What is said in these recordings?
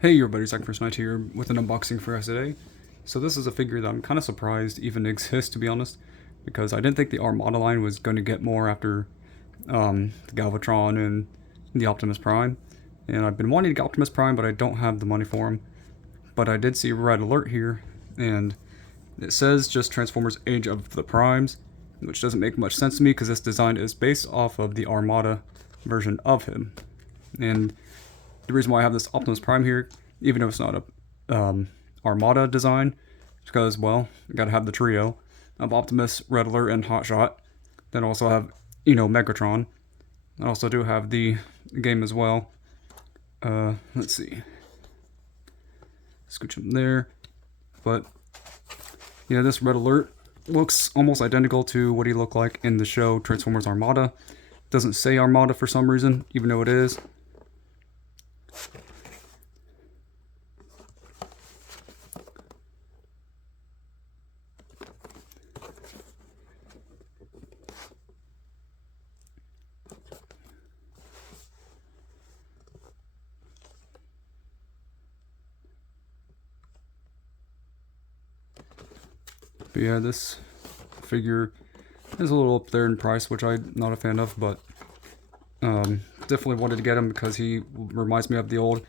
Hey everybody, Zach First Night here with an unboxing for us today. So this is a figure that I'm kind of surprised even exists, to be honest, because I didn't think the Armada line was going to get more after the Galvatron and the Optimus Prime. And I've been wanting to get Optimus Prime, but I don't have the money for him. But I did see Red Alert here, and it says just Transformers Age of the Primes, which doesn't make much sense to me because this design is based off of the Armada version of him. And the reason why I have this Optimus Prime here, even though it's not a Armada design, is because, well, I gotta have the trio of Optimus, Red Alert, and Hotshot. Then also have, Megatron. I also do have the game as well. Let's see. Scooch him there. But, yeah, this Red Alert looks almost identical to what he looked like in the show Transformers Armada. Doesn't say Armada for some reason, even though it is. But yeah, this figure is a little up there in price, which I'm not a fan of, but definitely wanted to get him because he reminds me of the old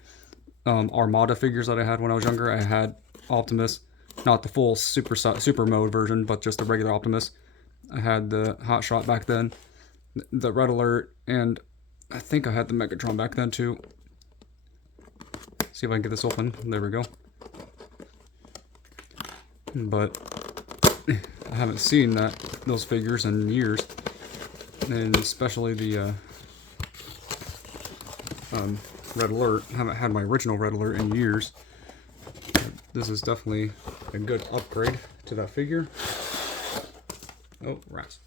Armada figures that I had when I was younger. I had Optimus, not the full super mode version, but just the regular Optimus. I had the Hotshot back then, the Red Alert, and I think I had the Megatron back then too. See if I can get this open. There we go. But I haven't seen those figures in years, and especially the Red Alert. I haven't had my original Red Alert in years. This is definitely a good upgrade to that figure. Oh, rats.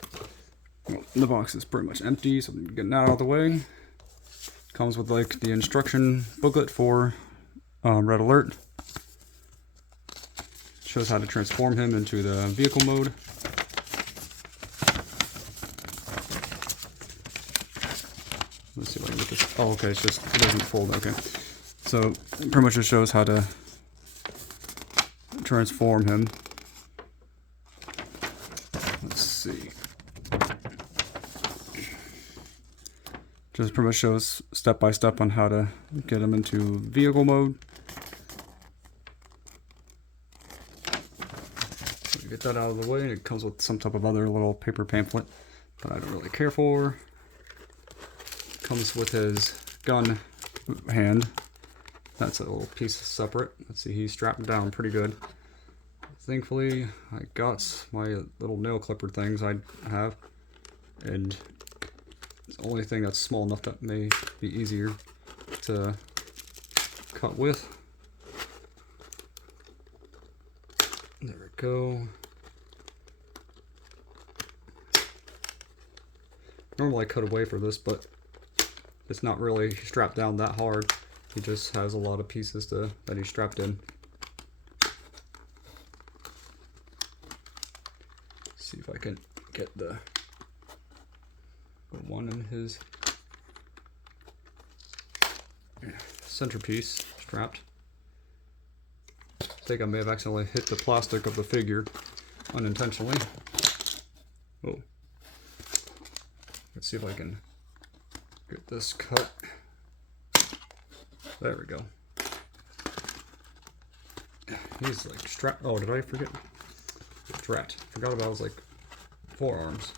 Well, the box is pretty much empty, so I'm getting that out of the way. Comes with like the instruction booklet for Red Alert. Shows how to transform him into the vehicle mode. Let's see if I can get this. Oh, okay, it doesn't fold. Okay, so it pretty much just shows how to transform him. Let's see. Just pretty much shows step by step on how to get him into vehicle mode. Get that out of the way, and it comes with some type of other little paper pamphlet that I don't really care for. Comes with his gun hand. That's a little piece separate. Let's see, he's strapped down pretty good. Thankfully, I got my little nail clipper things I have, and it's the only thing that's small enough that may be easier to cut with. There we go. Normally I cut away for this, but it's not really strapped down that hard. He just has a lot of pieces that he's strapped in. See if I can get the one in his centerpiece strapped. I think I may have accidentally hit the plastic of the figure unintentionally. Oh. Let's see if I can get this cut. There we go. He's like strapped. Oh, did I forget? Drat. Forgot about his like forearms.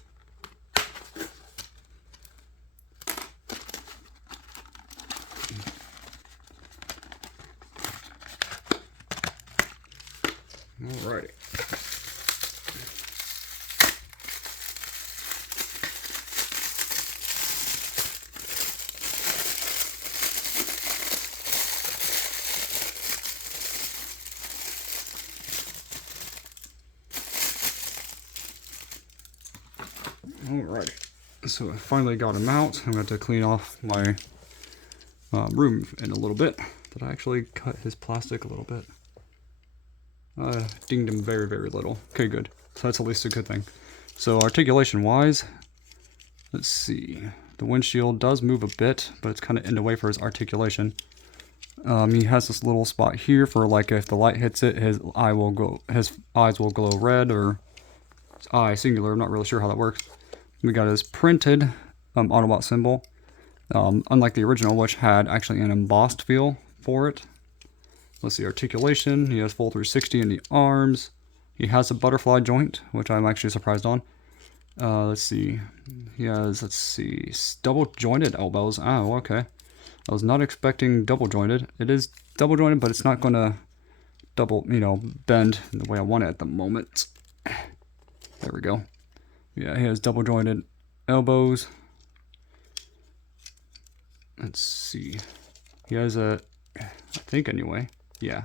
Alrighty. Alrighty. So I finally got him out. I'm going to clean off my room in a little bit. Did I actually cut his plastic a little bit? Dinged him very, very little. Okay, good. So that's at least a good thing. So articulation-wise, let's see. The windshield does move a bit, but it's kind of in the way for his articulation. He has this little spot here for like if the light hits it, his eyes will glow red, or eye singular. I'm not really sure how that works. We got his printed Autobot symbol. Unlike the original, which had actually an embossed feel for it. Let's see, articulation. He has full 360 in the arms. He has a butterfly joint, which I'm actually surprised on. Let's see. He has, double jointed elbows. Oh, okay. I was not expecting double jointed. It is double jointed, but it's not going to bend the way I want it at the moment. There we go. Yeah, he has double jointed elbows. Let's see. He has I think anyway. Yeah.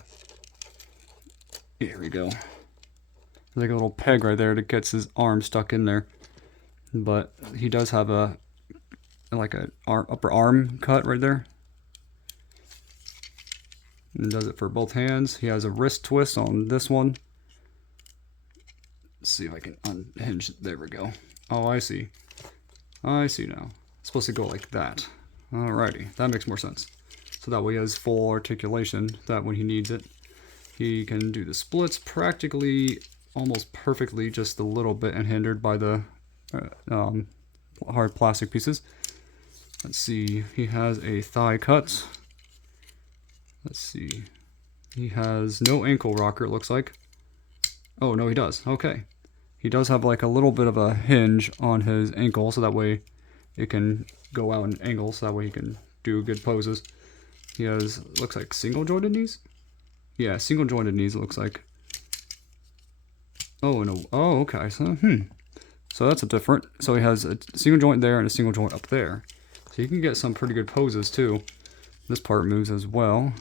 Here we go. There's like a little peg right there that gets his arm stuck in there. But he does have like a upper arm cut right there. And does it for both hands. He has a wrist twist on this one. Let's see if I can unhinge. There we go. Oh, I see. I see now. It's supposed to go like that. Alrighty, that makes more sense. So that way he has full articulation, that when he needs it, he can do the splits practically almost perfectly, just a little bit unhindered by the hard plastic pieces. Let's see, he has a thigh cut. Let's see, he has no ankle rocker, it looks like. Oh, no, he does. Okay. He does have like a little bit of a hinge on his ankle, so that way it can go out in angles, so that way he can do good poses. He has, looks like single jointed knees? Yeah, single jointed knees, it looks like. Oh, no. Oh, okay. So that's a different. So he has a single joint there and a single joint up there. So you can get some pretty good poses too. This part moves as well.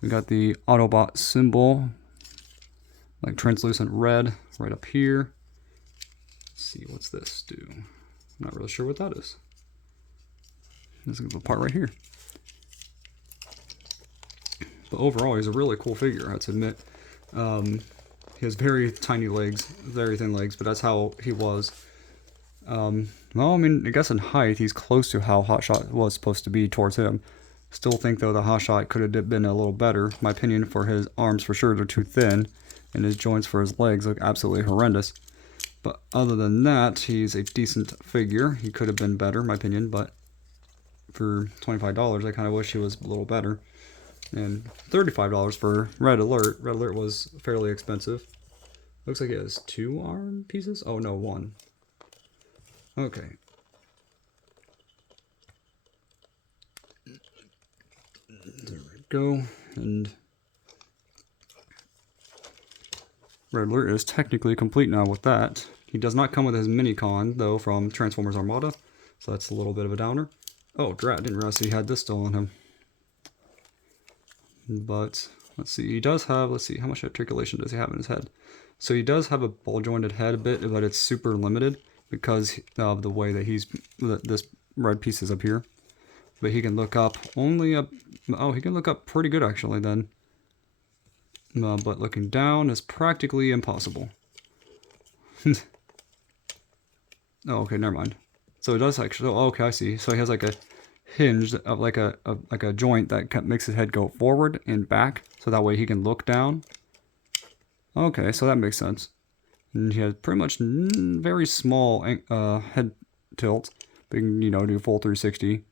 We got the Autobot symbol, like translucent red, right up here. Let's see, what's this do? I'm not really sure what that is. This is the part right here. But overall, he's a really cool figure, I have to admit. He has very tiny legs, very thin legs, but that's how he was. Well, I mean, I guess in height, he's close to how Hotshot was supposed to be towards him. Still think, though, the Hotshot could have been a little better. My opinion, for his arms, for sure, they're too thin, and his joints for his legs look absolutely horrendous. But other than that, he's a decent figure. He could have been better, my opinion, but for $25, I kind of wish he was a little better. And $35 for Red Alert. Red Alert was fairly expensive. Looks like it has 2 arm pieces? Oh, no, 1. Okay. There we go. And Red Alert is technically complete now with that. He does not come with his mini-con, though, from Transformers Armada. So that's a little bit of a downer. Oh, drat, didn't realize he had this still on him. But, let's see, he does have, let's see, how much articulation does he have in his head? So he does have a ball-jointed head a bit, but it's super limited because of the way that this red piece is up here. But he can look up only up, oh, he can look up pretty good actually then. But looking down is practically impossible. Oh, okay, never mind. So it does actually, oh, okay, I see. So he has like a hinge of like a joint that makes his head go forward and back, so that way he can look down. Okay, so that makes sense. And he has pretty much very small head tilt, but he can, do full 360.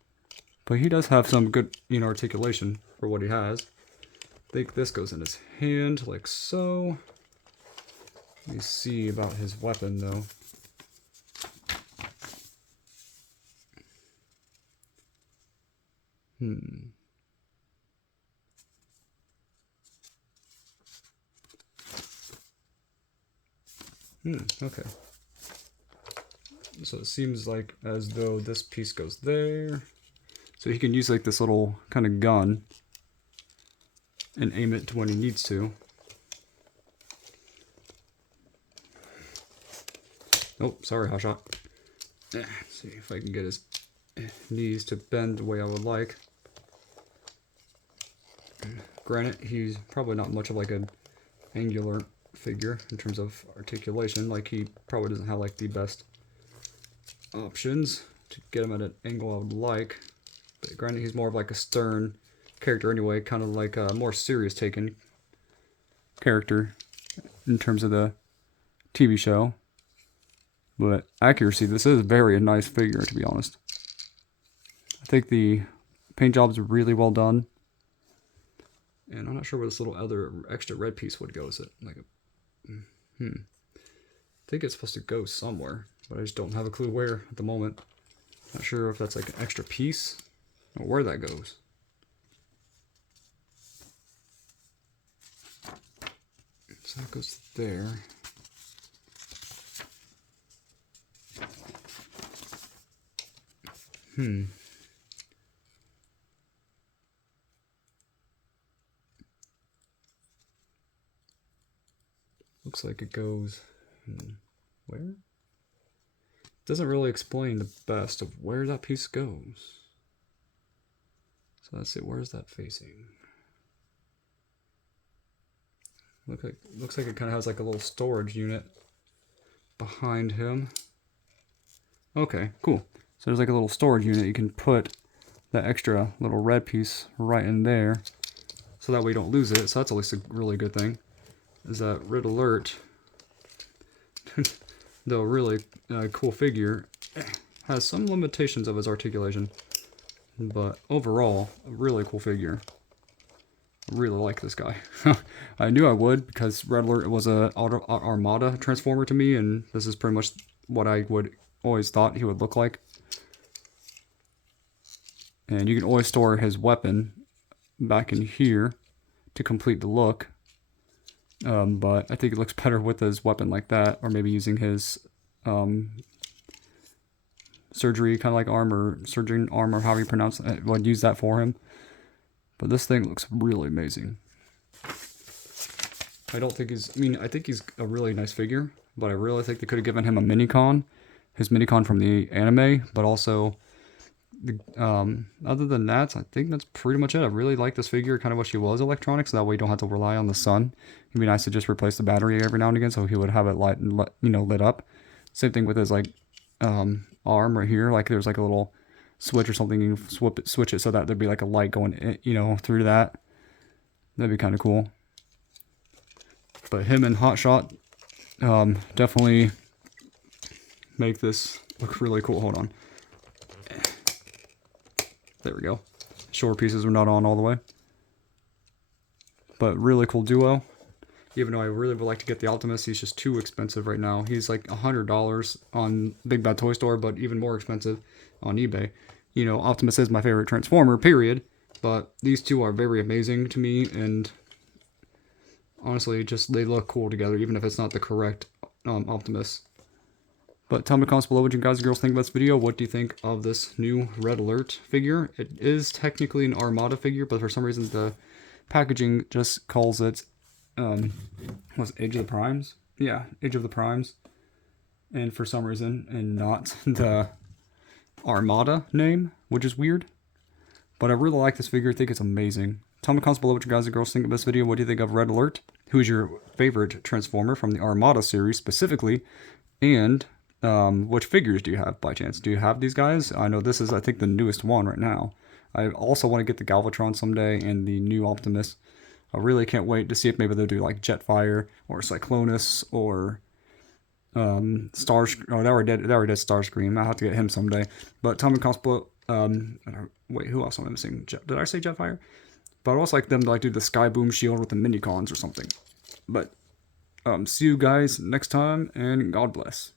But he does have some good, articulation for what he has. I think this goes in his hand, like so. Let me see about his weapon, though. Okay. So it seems like as though this piece goes there. So he can use like this little kind of gun and aim it to when he needs to. Oh, sorry, Hotshot. Let's see if I can get his knees to bend the way I would like. Granted, he's probably not much of like an angular figure in terms of articulation. Like, he probably doesn't have like the best options to get him at an angle I would like. But granted, he's more of like a stern character anyway, kind of like a more serious taken character in terms of the TV show. But accuracy, this is a very nice figure, to be honest. I think the paint job's really well done. And I'm not sure where this little other extra red piece would go. Is it like a... I think it's supposed to go somewhere, but I just don't have a clue where at the moment. Not sure if that's like an extra piece or where that goes. So that goes there. Looks like it goes where? Doesn't really explain the best of where that piece goes. So let's see, where's that facing? Looks like it kind of has like a little storage unit behind him. Okay, cool. So there's like a little storage unit. You can put that extra little red piece right in there, so that way you don't lose it. So that's at least a really good thing. Is that Red Alert, though really cool figure, has some limitations of his articulation, but overall, a really cool figure. I really like this guy. I knew I would, because Red Alert was a Armada Transformer to me, and this is pretty much what I would always thought he would look like. And you can always store his weapon back in here to complete the look. But I think it looks better with his weapon like that, or maybe using his surgery kind of like arm, or surgeon arm, or however you pronounce it. I'd use that for him. But this thing looks really amazing. I don't think he's, I mean, I think he's a really nice figure, but I really think they could have given him a mini-con, his mini-con from the anime, but also, other than that, I think that's pretty much it. I really like this figure, kind of wish he was electronic, so that way you don't have to rely on the sun. It'd be nice to just replace the battery every now and again, so he would have it lit up. Same thing with his like arm right here. Like there's like a little switch or something. You can switch it so that there'd be like a light going, through that. That'd be kind of cool. But him and Hotshot definitely make this look really cool. Hold on. There we go. Shore pieces are not on all the way. But really cool duo. Even though I really would like to get the Optimus, he's just too expensive right now. He's like $100 on Big Bad Toy Store, but even more expensive on eBay. Optimus is my favorite Transformer, period. But these two are very amazing to me, and honestly, just they look cool together, even if it's not the correct Optimus. But tell me in the comments below what you guys and girls think about this video. What do you think of this new Red Alert figure? It is technically an Armada figure, but for some reason the packaging just calls it, what's Age of the Primes? Yeah, Age of the Primes. And for some reason, and not the Armada name, which is weird. But I really like this figure. I think it's amazing. Tell me in the comments below what you guys and girls think of this video. What do you think of Red Alert? Who's your favorite Transformer from the Armada series specifically? And which figures do you have by chance? Do you have these guys? I know this is, I think, the newest one right now. I also want to get the Galvatron someday and the new Optimus. I really can't wait to see if maybe they'll do like Jetfire or Cyclonus or Starscream. Oh, they already did Starscream. I'll have to get him someday. But tell me in the comments below. Wait, who else am I missing? Did I say Jetfire? But I'd also like them to like do the Sky Boom Shield with the mini-cons or something. But see you guys next time, and God bless.